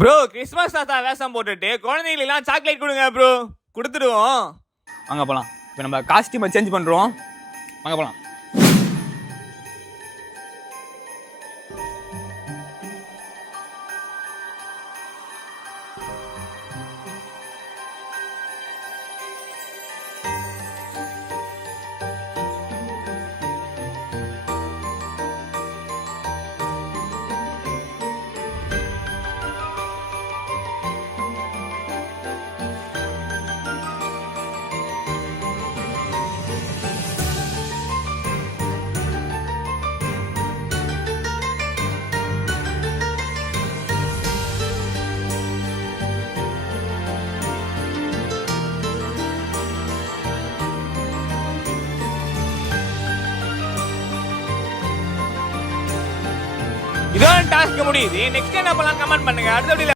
Bro Christmas தாத்தா வேஷம் போட்டுட்டு குழந்தைகளுக்கு சாக்லேட் கொடுங்க ப்ரோ. கொடுத்துடுவோம். வாங்க போலாம். இப்போ நம்ம காஸ்டியூமை சேஞ்ச் பண்றோம். வாங்க போலாம். இதான் டாஸ்க் முடியுது. நெக்ஸ்ட் என்ன பண்ணலாம் கமெண்ட் பண்ணுங்க. அடுத்த வீடியோல